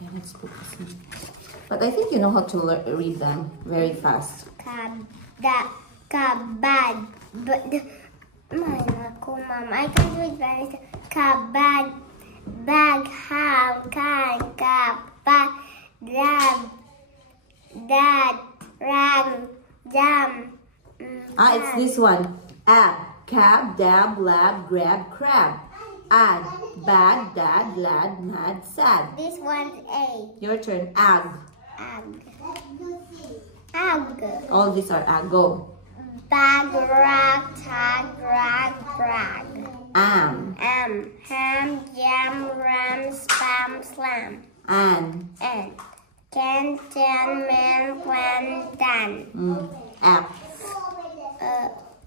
Okay, let's put this in. But I think you know how to read them very fast. Kabad. Mom, I can read very fast. Kabad. Bag, ham, can, kabad. Lab. Dad. Ram. Jam. It's this one. Ab, cab, dab, lab, grab, crab. Ad, bad, dad, lad, mad, sad. This one's A. Your turn. Ag. Ag. All these are ag. Go. Bag, rag, tag, rag, brag. Am. Ham, jam, ram, spam, slam. An. Can, man, when, dan. App.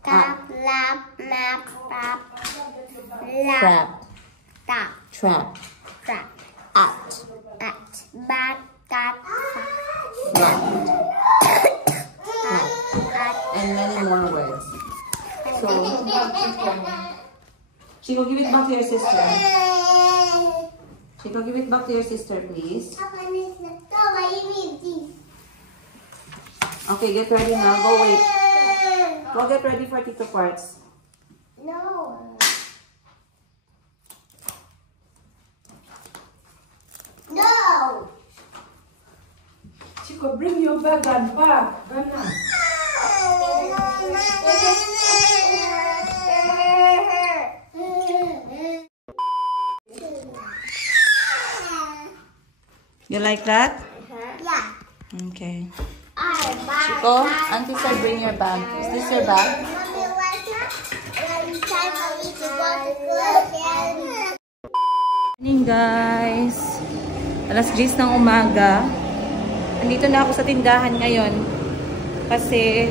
Tap, lap, map, pap, lap. Trap. Tap. Trap. Trap. At. Bat, tat, Flat. at. And many more words. So, Chico, give it back to your sister. Chico, give it back to your sister, please. Okay, get ready now. Go wait. Go get ready for Tito Parts. No. No. Chico, bring your bag and pack. You like that? Yeah. Okay. Chico, Auntie said bring your bag. Is this your bag? Morning guys. Alas 10 ng umaga. Andito na ako sa tindahan ngayon. Kasi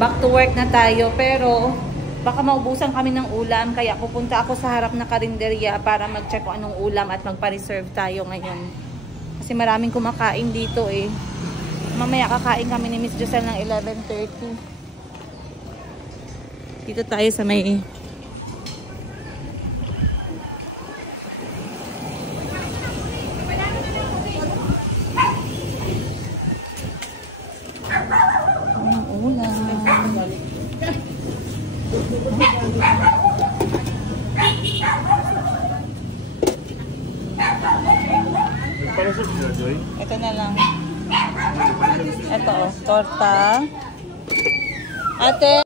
back to work na tayo. Pero baka maubusan kami ng ulam. Kaya pupunta ako sa harap na karinderya para mag-check kung anong ulam at magpa-reserve tayo ngayon. Kasi maraming kumakain dito eh. Mamaya kakain kami ni Miss Josel ng 11:30. Dito tayo sa may ulam. Ito na lang. Ito, torta. Ate.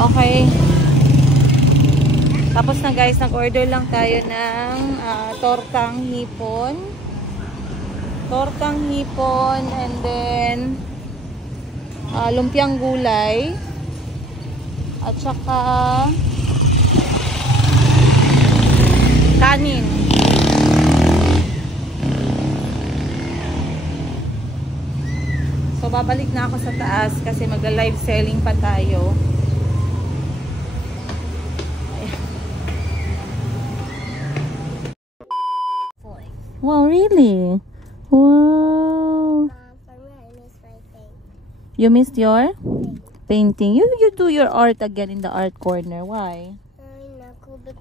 Okay. Tapos na guys, nag-order lang tayo ng tortang hipon. Tortang hipon and then lumpiang gulay. At saka kanin. So, babalik na ako sa taas kasi magla-live selling pa tayo. Wow, really? Wow. You missed your painting. You do your art again in the art corner. Why?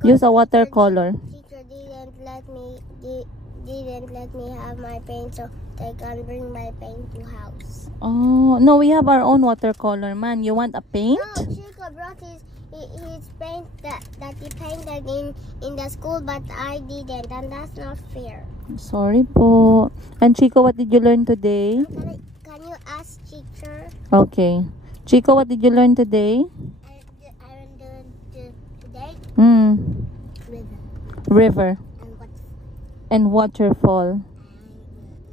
Use a watercolor. Teacher didn't let me have my paint, so I can bring my paint to house. Oh, no, we have our own watercolor, man. You want a paint? No, Chico brought his paint that he painted in the school, but I didn't, and that's not fair. Sorry po. And Chico, what did you learn today? Can you ask teacher? Okay. Chico, what did you learn today? I learned today River. and what? And waterfall.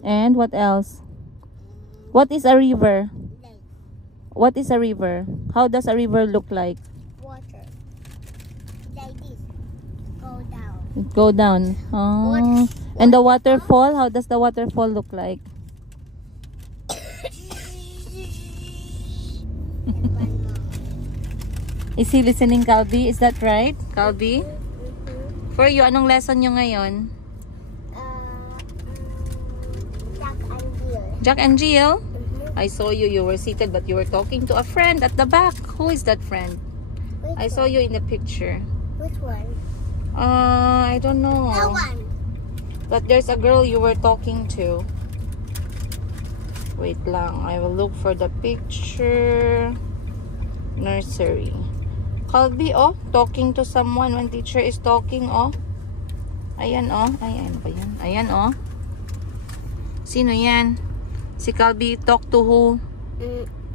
And what else? What is a river? Lake. What is a river? How does a river look like? Water. Like this. Go down. Go down. Oh. And the waterfall, how does the waterfall look like? Is he listening, Calvi? Is that right, Calvi? For you, anong lesson nyo ngayon? Jack and Jill. Jack and Jill? I saw you. You were seated, but you were talking to a friend at the back. Who is that friend? Which I saw you in the picture. Which one? I don't know. That one. But there's a girl you were talking to. Wait lang. I will look for the picture. Nursery. Calby, oh. Talking to someone when teacher is talking, oh. Ayan, oh. Ayan ba yan? Ayan, oh. Sino yan? Si Calby talk to who?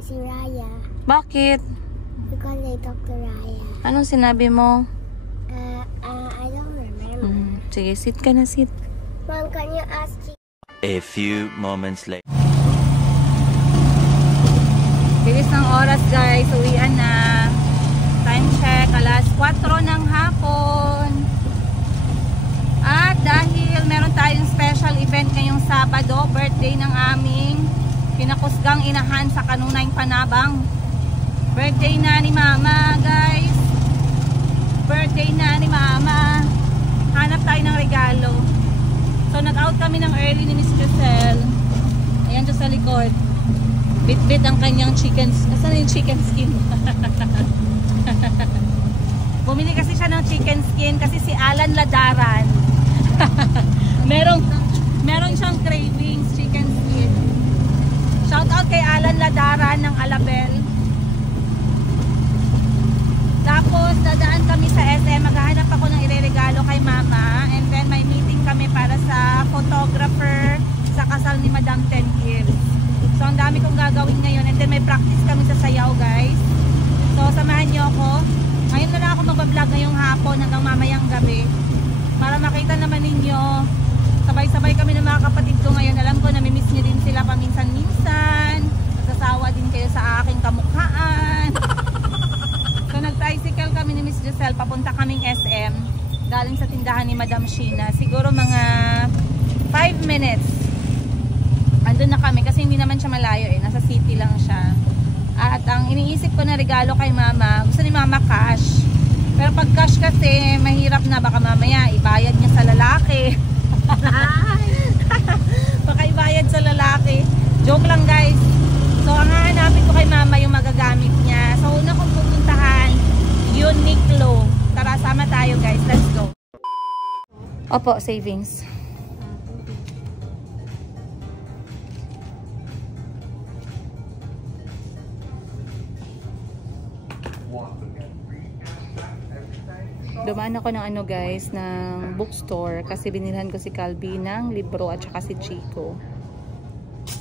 Si Raya. Bakit? Because I talk to Raya. Anong sinabi mo? I don't remember. Sige, sit ka na, sit. Mom, can you ask you? A few moments later. Bilis ng oras, guys. Uwian na. Time check. Alas 4 ng hapon. At dahil meron tayong special event ngayong Sabado, birthday ng aming pinakusgang inahan sa Kanunay Panabang. Birthday na ni Mama, guys. Birthday na ni Mama. Hanap tayo ng regalo. So, nag-out kami ng early ni Miss Giselle. Ayan doon sa likod. Bit-bit ang kanyang chicken. Asan na yung chicken skin? Bumili kasi siya ng chicken skin kasi si Alan Ladaran. meron siyang cravings chicken skin. Shout out kay Alan Ladaran ng Alabel. Tapos dadaan kami sa SM, maghahanap ako ng ireregalo kay Mama, and then may meeting kami para sa photographer sa kasal ni Madam 10 years. So ang dami kong gagawin ngayon, and then may practice kami sa sayaw, guys. So samahan niyo ako. Ngayon na lang ako magbablog ngayong hapon hanggang mamayang gabi para makita naman ninyo. Sabay-sabay kami ng mga kapatid ko ngayon. Alam ko namimiss niyo din sila paminsan-minsan. Nagsasawa din kayo sa aking kamukhaan. So nag-tricycle kami ni Miss Giselle, papunta kaming SM galing sa tindahan ni Madam Sheena. Siguro mga 5 minutes andun na kami kasi hindi naman siya malayo eh, nasa city lang siya. At ang iniisip ko na regalo kay Mama, gusto ni Mama cash, pero pag cash kasi mahirap na, baka mamaya ibayad niya sa lalaki. Baka ibayad sa lalaki. Joke lang, guys. So ang hahanapin ko kay Mama yung magagamit niya. So una kong pupuntahan Uniqlo. Tara, sama tayo, guys. Let's go. Opo, savings. Dumaan ako ng ano, guys, ng bookstore kasi binilhan ko si Calby ng libro at saka si Chico.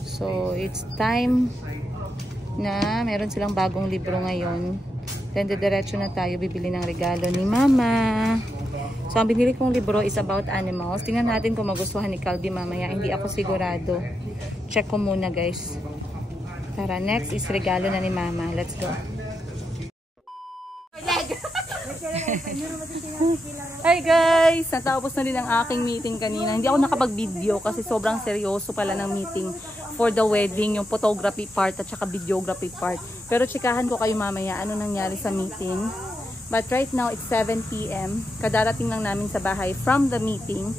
So it's time na meron silang bagong libro ngayon. Then diretso na tayo bibili ng regalo ni Mama. So ang binili kong libro is about animals. Tingnan natin kung magustuhan ni Calby mamaya. Hindi ako sigurado. Check ko muna, guys. Tara, next is regalo na ni Mama. Let's go. Hi guys! Natapos na din ang aking meeting kanina. Hindi ako nakapag-video kasi sobrang seryoso pala ng meeting for the wedding, yung photography part at saka videography part. Pero chikahan ko kayo mamaya ano nangyari sa meeting. But right now it's 7 PM. Kadarating lang namin sa bahay from the meeting.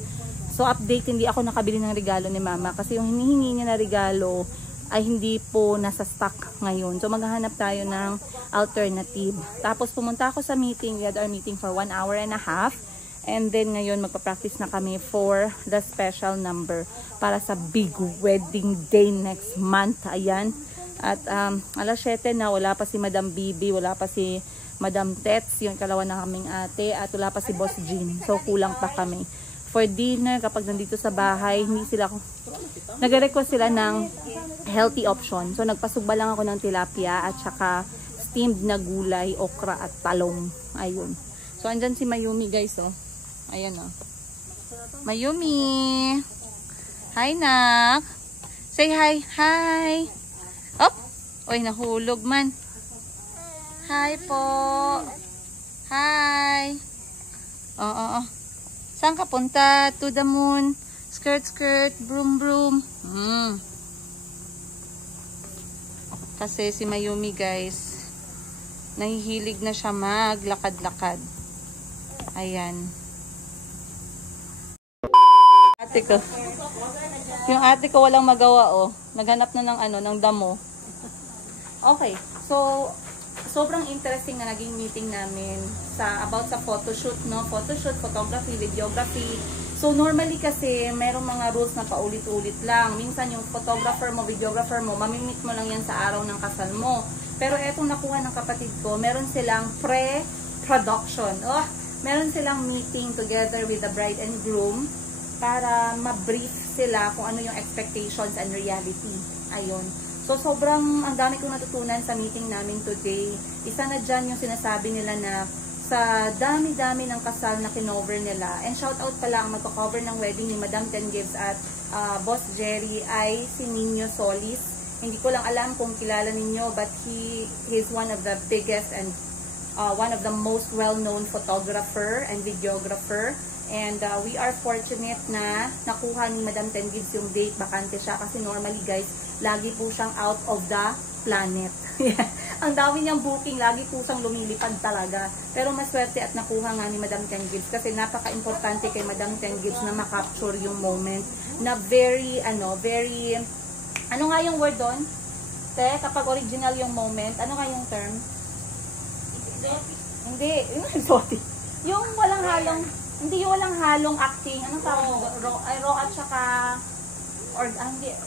So update, hindi ako nakabili ng regalo ni Mama kasi yung hinihingi niya na regalo ay hindi po nasa stock ngayon. So maghahanap tayo ng alternative. Tapos pumunta ako sa meeting. We had our meeting for 1 hour and a half. And then ngayon magpa-practice na kami for the special number para sa big wedding day next month. Ayan. At alas 7 na, wala pa si Madam Bibi, wala pa si Madam Tets, yung kalawa na kaming ate, at wala pa si Boss Jean. So kulang pa kami. For dinner, kapag nandito sa bahay, hindi sila nag-request sila ng healthy option. So nagpasugba lang ako ng tilapia at saka steamed na gulay, okra at talong. Ayun. So andyan si Mayumi, guys, oh. Ayan, oh. Mayumi. Hi, nak. Say hi. Hi. Op. Oy, nahulog man. Hi po. Hi. Oo. Saan ka punta? To the moon. Skirt, skirt. Broom, broom. Kasi si Mayumi, guys, nahihilig na siya maglakad-lakad. Ayan. Ate ko. Yung ate ko walang magawa, oh. Naghanap na ng ano, ng damo. Okay. So, sobrang interesting na naging meeting namin about sa photoshoot, no? Photoshoot, photography, videography. So, normally kasi, merong mga rules na paulit-ulit lang. Minsan, yung photographer mo, videographer mo, mamimit mo lang yan sa araw ng kasal mo. Pero etong nakuha ng kapatid ko, meron silang pre-production. Meron silang meeting together with the bride and groom para ma-brief sila kung ano yung expectations and reality. Ayun. So, sobrang ang dami kong natutunan sa meeting namin today. Isa na dyan yung sinasabi nila na sa dami-dami ng kasal na kinover nila. And shout out pala ang magko-cover ng wedding ni Madam Ten Gibbs at Boss Jerry ay si Nino Solis. Hindi ko lang alam kung kilala ninyo, but he's one of the biggest and one of the most well-known photographer and videographer. And we are fortunate na nakuha ni Madam Ten Gibbs yung date. Bakante siya kasi normally guys, lagi po siyang out of the planet. Ang dami niyang booking, lagi po siyang lumilipad talaga. Pero maswerte at nakuha nga ni Madam Ten Gibbs kasi napaka-importante kay Madam Ten Gibbs na makapture yung moment na very, ano nga yung word doon? Kapag original yung moment, ano nga yung term? Hindi, yung exotic. Yung walang halong, hindi yung walang halong acting. Anong tawag mo? Raw at saka,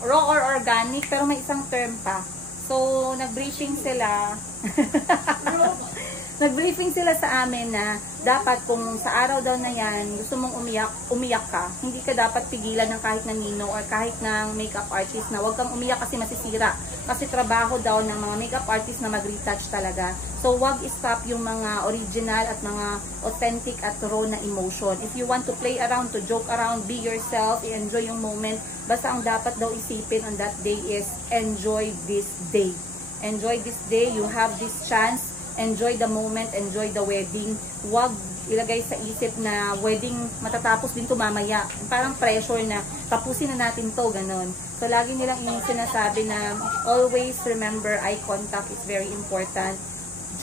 raw or organic, pero may isang term pa. So, nag-briefing sila. Nag-briefing sila sa amin na dapat kung sa araw daw na yan, gusto mong umiyak ka. Hindi ka dapat pigilan ng kahit na nino or kahit ng makeup artist na huwag kang umiyak kasi masisira. Kasi trabaho daw ng mga makeup artist na mag-retouch talaga. So, wag stop yung mga original at mga authentic at raw na emotion. If you want to play around, to joke around, be yourself, i-enjoy yung moment, basta ang dapat daw isipin on that day is enjoy this day. Enjoy this day. You have this chance. Enjoy the moment. Enjoy the wedding. Wag ilagay sa isip na wedding matatapos din to mamaya. Parang pressure na tapusin na natin to, ganon. So, lagi nilang sinasabi na always remember eye contact is very important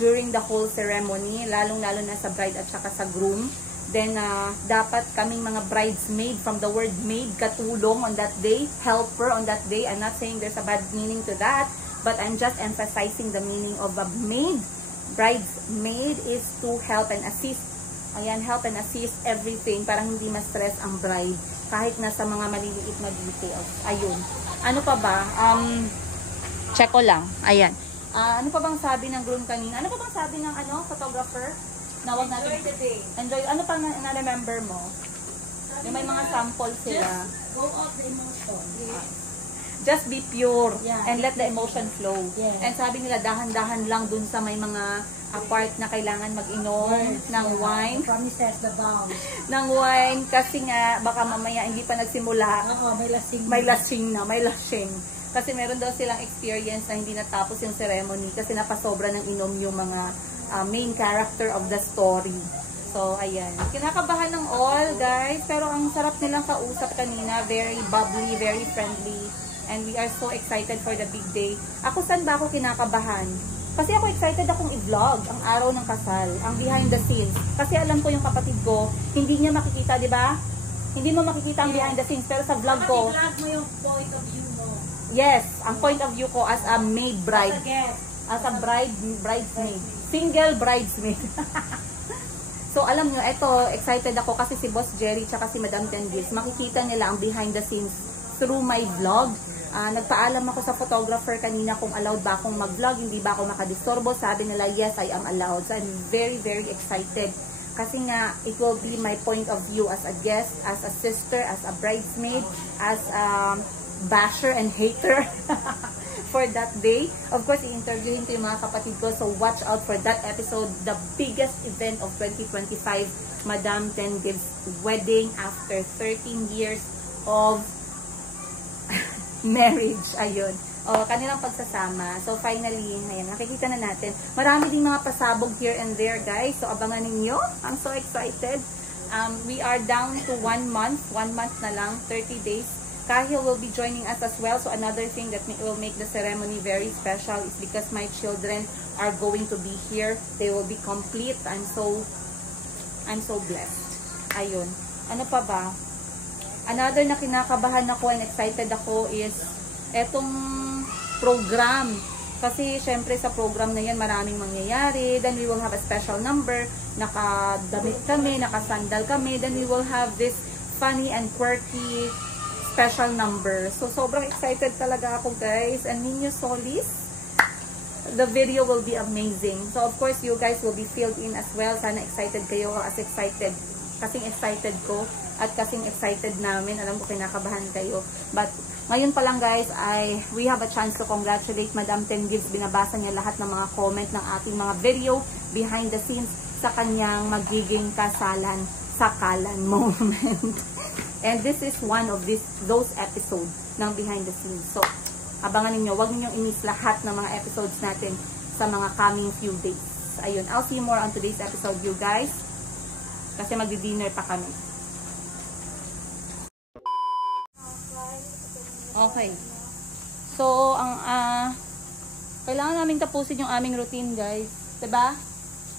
during the whole ceremony, lalong-lalo na sa bride at saka sa groom. Then, dapat kaming mga bridesmaid, from the word maid, katulong on that day, helper on that day. I'm not saying there's a bad meaning to that, but I'm just emphasizing the meaning of a maid. Bridesmaid is to help and assist. Ayan, help and assist everything, parang hindi ma-stress ang bride, kahit na sa mga maliliit na details. Ayun. Ano pa ba? Check ko lang. Ayan. Ano pa bang sabi ng groom kanina? Ano pa bang sabi ng photographer? Na wag natin enjoy the day. Enjoy. Ano pa na-remember mo? Yung may mga samples sila. Just go off the emotion. Just be pure, yeah, and let the emotion flow. Yeah. And sabi nila, dahan-dahan lang dun sa may mga part na kailangan mag-inom ng wine. Promises the vows. Ng wine, kasi nga, baka mamaya hindi pa nagsimula. Oo, may lasing. May lasing. Kasi meron daw silang experience na hindi natapos yung ceremony kasi napasobra ng inom yung mga main character of the story. So, ayan. Kinakabahan ng all, guys. Pero ang sarap nilang kausap kanina. Very bubbly, very friendly. And we are so excited for the big day. Ako, saan ba ako kinakabahan? Kasi ako excited akong i-vlog ang araw ng kasal, ang behind the scenes. Kasi alam ko yung kapatid ko, hindi niya makikita, di ba? Hindi mo makikita ang behind the scenes. Pero sa vlog ko, i-vlog mo yung point of view mo. yes, ang point of view ko as a maid bride. As a bridesmaid. Single bridesmaid. So, alam nyo, eto, excited ako kasi si Boss Jerry tsaka si Madam Ten Gibbs, makikita nila ang behind the scenes through my vlog. Nagpaalam ako sa photographer kanina kung allowed ba akong mag-vlog, hindi ba ako makadisturbo. Sabi nila, yes, I am allowed. So, I'm very, very excited. Kasi nga, it will be my point of view as a guest, as a sister, as a bridesmaid, as a basher and hater for that day. Of course, i-interviewin ko yung mga kapatid ko. So, watch out for that episode. The biggest event of 2025, Madam Ten Gibbs' wedding after 13 years of marriage. Ayun. Kanilang pagsasama. So, finally, ayan, nakikita na natin. Marami ding mga pasabog here and there, guys. So, abangan ninyo. I'm so excited. We are down to 1 month. 1 month na lang. 30 days. Kahil will be joining us as well. So, another thing that will make the ceremony very special is because my children are going to be here. They will be complete. I'm so blessed. Ayun. Ano pa ba? Another na kinakabahan ako and excited ako is etong program. Kasi syempre sa program na yan maraming mangyayari. Then we will have a special number. Nakadamit kami, nakasandal kami. Then we will have this funny and quirky special number. So, sobrang excited talaga ako, guys. And Niño Solis, the video will be amazing. So, of course, you guys will be filled in as well. Sana excited kayo as excited. Kasing excited ko at kasing excited namin. Alam ko, kinakabahan kayo. But, ngayon pa lang, guys, we have a chance to congratulate Madam Ten Gives. Binabasa niya lahat ng mga comment ng ating mga video behind the scenes sa kanyang magiging kasalan sakalan moment. And this is one of those episodes ng behind the scenes. So, abangan ninyo. Huwag ninyong i-miss lahat ng mga episodes natin sa mga coming few days. Ayun. I'll see you more on today's episode, you guys. Kasi magdi-dinner pa kami. Okay. So, kailangan namin tapusin yung aming routine, guys. Diba?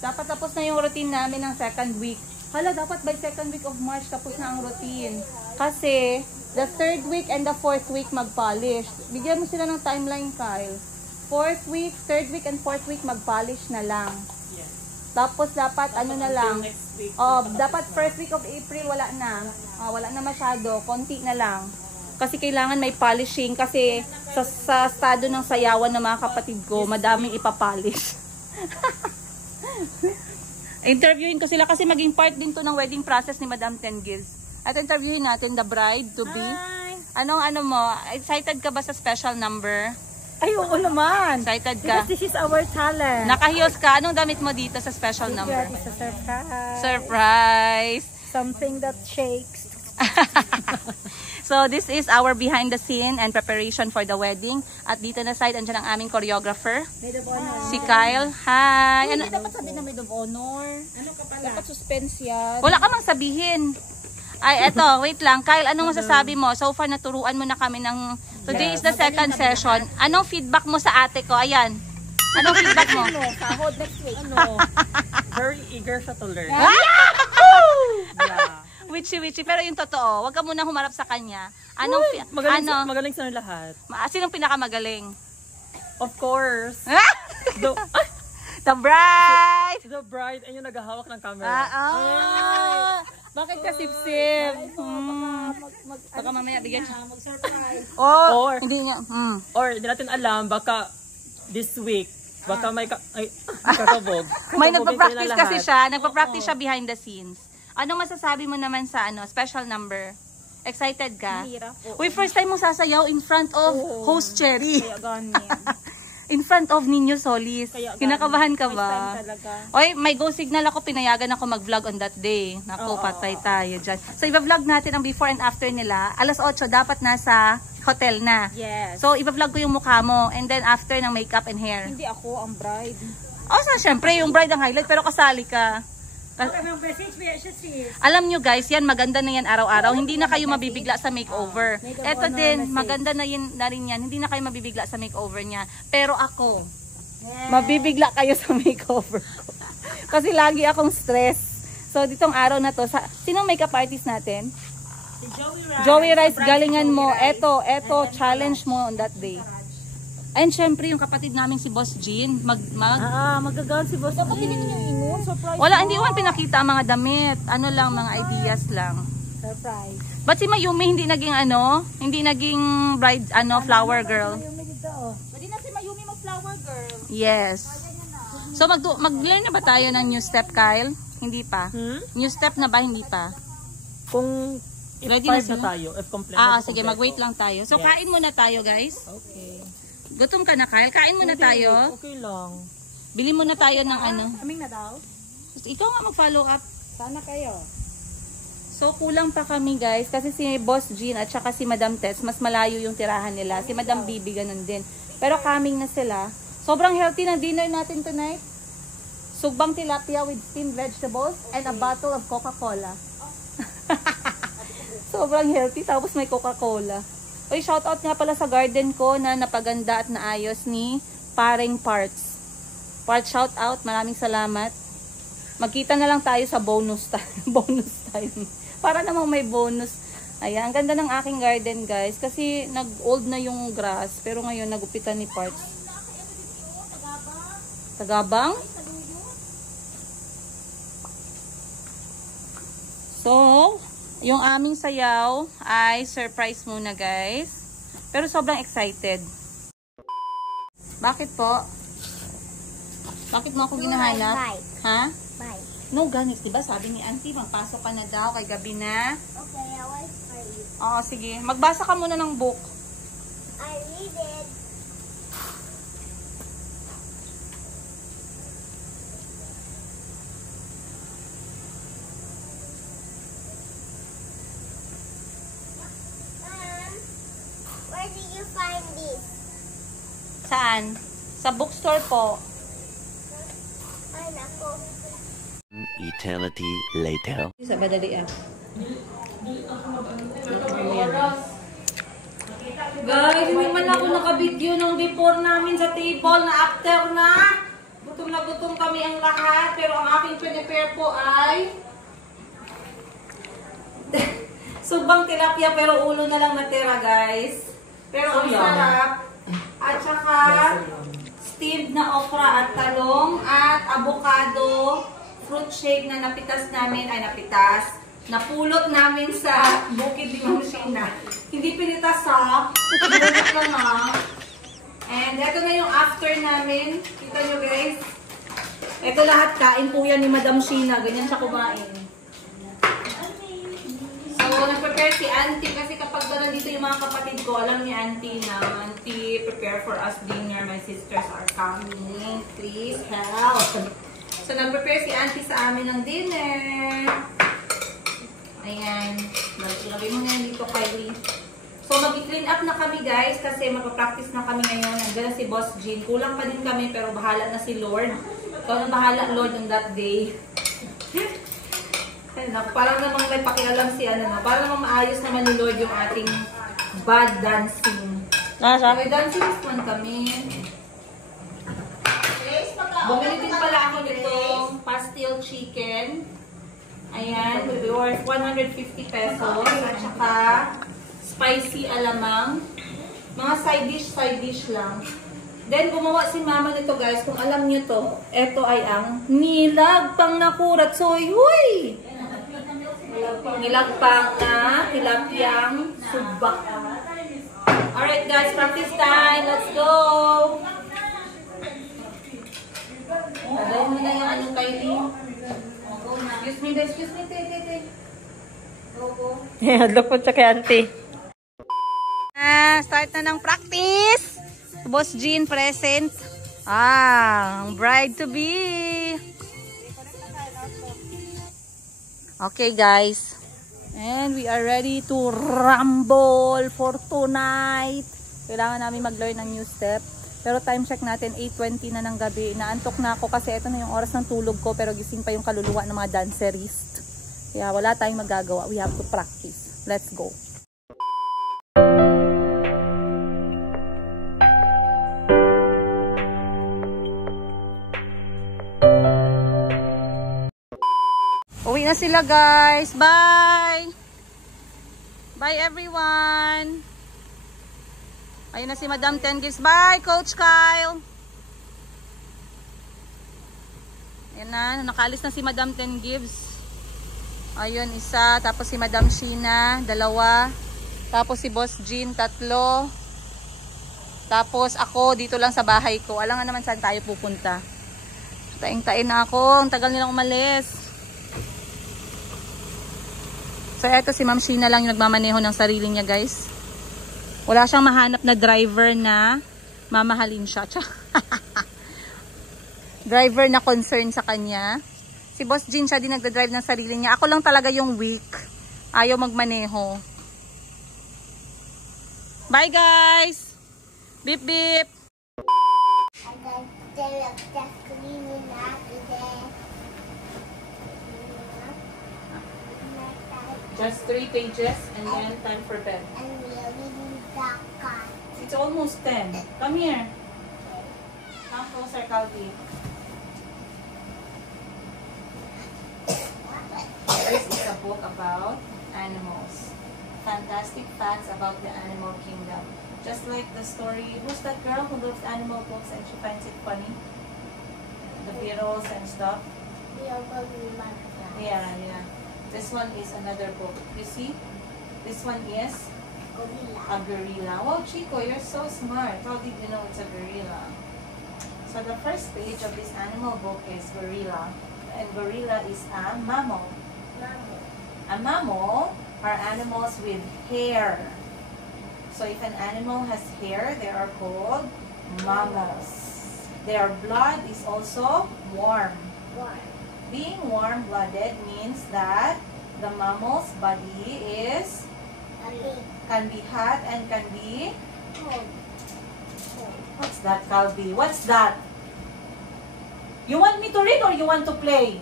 Dapat tapos na yung routine namin ng second week. Hala, dapat by second week of March tapos na ang routine. Kasi, the third week and the fourth week mag-polish. Bigyan mo sila ng timeline, Kyle. Fourth week, third week, and fourth week mag-polish na lang. Yes. Tapos, dapat ano na lang. Dapat first week of April, wala na. Wala na masyado. Konti na lang. Kasi kailangan may polishing. Kasi, sa estado ng sayawan ng mga kapatid ko, madaming ipapolish. Interviewin ko sila kasi maging part din to ng wedding process ni Madam Ten Gives. At interviewin natin the bride to be. Hi! Ano mo? Excited ka ba sa special number? Ay, oo naman. Excited ka? Because this is our talent. Nakahiyos ka. Anong damit mo dito sa special number? It's a surprise. Surprise! Something that shakes. So, this is our behind the scene and preparation for the wedding. At dito na side, andyan ang aming choreographer. Maid of honor. Si Kyle. Hi! Ano? Dapat sabihin na maid of honor. Ano ka pala? Dapat suspense yan. Wala ka mang sabihin. Ay, eto, wait lang. Kyle, anong masasabi mo? So far, naturuan mo na kami ng... Today is the second session. Anong feedback mo sa ate ko? Ayan. Anong feedback mo? Sahod next week. Very eager siya to learn. Yeah! Witchy. Pero yung totoo, wag ka muna humarap sa kanya. Anong... Magaling sa lahat. Sinong pinakamagaling? Of course. The bride! The bride, ay yung naghahawak ng camera. Bakit ka sip-sip? Baka mamaya bigyan siya. Mag-surprise. Or, hindi niya. Or, hindi natin alam, baka this week, baka may kakabog. May nagpa-practice kasi siya. Nagpa-practice siya behind the scenes. Anong masasabi mo naman sa special number? Excited ka? Mahirap. Uy, first time mo sasayaw in front of host Cherry. Kaya ganyan. In front of Niño Solis. Kinakabahan ka ba? Oy, may go signal ako. Pinayagan ako mag-vlog on that day. Naku, patay tayo dyan. So, i-vlog natin ang before and after nila. Alas 8, dapat nasa hotel na. Yes. So, i-vlog ko yung mukha mo. And then, after ng makeup and hair. Hindi ako ang bride. Syempre, yung bride ang highlight. Pero kasali ka. Alam nyo guys, yan maganda na yan araw-araw. Hindi na kayo mabibigla sa makeover. Eto din, maganda na rin yan. Hindi na kayo mabibigla sa makeover niya. Pero ako, mabibigla kayo sa makeover ko. Kasi lagi akong stress. So, ditong araw na to, sinong makeup artist natin? Si Joey Rice, galingan mo. Eto, challenge mo on that day. And syempre, yung kapatid namin si Boss Jean, magagawan si Boss. Dapat hindi niyo ingon. Surprise. Wala, hindi ko pinakita ang mga damit. Ano lang, mga ideas lang. Surprise. Ba't si Mayumi hindi naging hindi naging bride, flower girl? Pwede na si Mayumi mag-flower girl. Yes. So, mag-learn na ba tayo ng new step, Kyle? Hindi pa. New step na ba? Hindi pa. Kung ready F5 na na tayo, F complete. Sige, mag-wait lang tayo. So, kain muna tayo, guys. Okay. Gutom ka na, Kyle? Kain muna tayo. Okay lang. Bili muna tayo ng Kaming na daw? Ikaw nga mag-follow up. Sana kayo. So, kulang pa kami, guys. Kasi si Boss Jean at saka si Madam Tess, mas malayo yung tirahan nila. Si Madam Bibi, ganun din. Pero coming na sila. Sobrang healthy ng dinner natin tonight. Sugbang tilapia with steamed vegetables and a bottle of Coca-Cola. Sobrang healthy. Tapos may Coca-Cola. Uy, shoutout nga pala sa garden ko na napaganda at naayos ni Paring Parts. Parts shoutout. Maraming salamat. Magkita na lang tayo sa bonus time. Para namang may bonus. Ayan, ang ganda ng aking garden, guys. Kasi nag-old na yung grass. Pero ngayon, nagupitan ni Parts. Tagabang? So, Yung aming sayaw ay surprise muna, guys. Pero sobrang excited. Bakit po? Bakit mo ako ginahanap? Bye. Ha? Bye. No, ganis. Diba sabi ni Auntie, magpasok ka na daw kay gabi na. Okay, I wait for you. Oo, sige. Magbasa ka muna ng book. I read it. Where did you find this? Saan? Sa bookstore po. Ay, nako. Eternity later. Sa badali ah. Guys, hindi man ako naka-video ng before namin sa table na after na. Gutom na gutom kami ang lahat. Pero ang aking prepare po ay subang tilapia pero ulo na lang natira, guys. Pero ang sarap. At saka steamed na okra at talong at avocado fruit shake na napitas namin, napulot namin sa bukid ni Mamsina. Hindi pinitas ha, pinulot lang ha. And ito na yung after namin. Kita nyo guys. Ito lahat kain po yan ni Madam Sheena. Ganyan siya kumain. So, nag-prepare si Auntie kasi kapag nandito yung mga kapatid ko, alam ni Auntie na, Auntie, prepare for us dinner. My sisters are coming. Please help. So, nag-prepare si Auntie sa amin ng dinner. Ayan. Lagay mo na yan dito, Kylie. So, mag-clean up na kami, guys, kasi magpa-practice na kami ngayon. Nandiyan na si Boss Jean. Kulang pa din kami, pero bahala na si Lord. Ikaw na bahala, Lord, on that day. Parang namang may pakialam si ano, no? Parang namang maayos naman ni Lord yung ating bad dancing. May dancing man kami. Bumili din pala ako nitong pastel chicken. Ayan, worth 150 pesos. At saka spicy alamang. Mga side dish lang. Then, gumawa si mama nito, guys. Kung alam nyo to, ito ay ang nilag pang nakurat soy. Huy! Nilag pang na tilapyang subak. Alright, guys. Practice time. Let's go! Tagay mo na yung ano, Kylie. Excuse me, guys. Excuse me, te. Go. Hadlok po siya kay Auntie. Start na ng practice. Boss Jean present. Ang bride-to-be. Okay, guys. And we are ready to rumble for tonight. Kailangan namin mag-learn ng new step. Pero time check natin, 8:20 na ng gabi. Naantok na ako kasi ito na yung oras ng tulog ko. Pero gising pa yung kaluluwa ng mga dancerist. Kaya wala tayong magagawa. We have to practice. Let's go. Uwi na sila, guys. Bye! Bye, everyone! Ayun na si Madam Ten Gives. Bye, Coach Kyle! Ayan na, nakaalis na si Madam Ten Gives. Ayun, isa. Tapos si Madam Sheena, 2. Tapos si Boss Jean, 3. Tapos ako, dito lang sa bahay ko. Alam nga naman saan tayo pupunta. Taing-tain na ako. Ang tagal nilang umalis. So, eto si Ma'am Sheena lang yung nagmamaneho ng sarili niya, guys. Wala siyang mahanap na driver na mamahalin siya. Driver na concern sa kanya. Si Boss Jean siya din nagdadrive ng sarili niya. Ako lang talaga yung weak. Ayaw magmaneho. Bye, guys! Beep, beep! Just 3 pages and then time for bed. And we're reading the card. It's almost 10. Come here. Come closer, Calvi. This is a book about animals. Fantastic facts about the animal kingdom. Just like the story, who's that girl who loves animal books and she finds it funny? The beetles and stuff. Yeah. This one is another book. You see? This one is Gorilla. a gorilla. Wow, Chico, you're so smart. How did you know it's a gorilla? So the first page of this animal book is gorilla. And gorilla is a mammal. Mammal. A mammal are animals with hair. So if an animal has hair, they are called mammals. Their blood is also warm. Warm. Being warm-blooded means that the mammal's body is can be hot and can be Cold. what's that, Calvi? What's that? You want me to read or you want to play?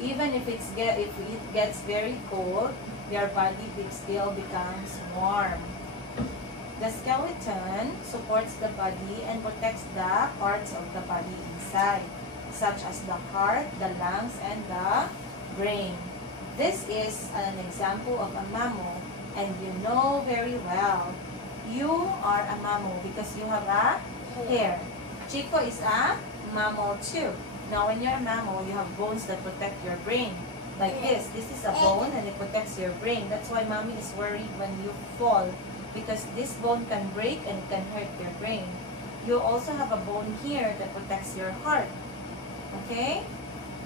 Even if it gets very cold, their body still becomes warm. The skeleton supports the body and protects the parts of the body inside, such as the heart, the lungs, and the brain. This is an example of a mammal, and you know very well. You are a mammal because you have a hair. Chico is a mammal too. Now, when you're a mammal, you have bones that protect your brain. Like this. This is a bone and it protects your brain. That's why mommy is worried when you fall, because this bone can break and it can hurt your brain. You also have a bone here that protects your heart. Okay?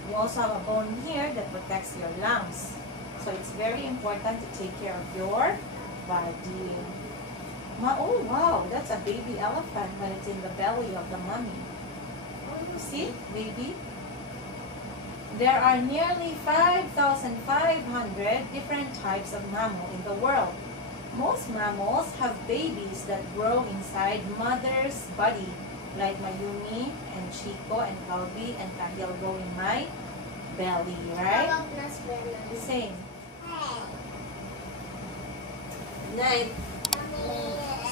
You also have a bone here that protects your lungs. So it's very important to take care of your body. Oh wow, that's a baby elephant when it's in the belly of the mommy. See, baby? There are nearly 5,500 different types of mammal in the world. Most mammals have babies that grow inside mother's body, like Mayumi and Chico and Calvi and Kahil go in my belly, right? Same. Good night.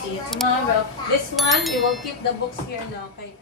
See you tomorrow. This one, we will keep the books here now. Okay.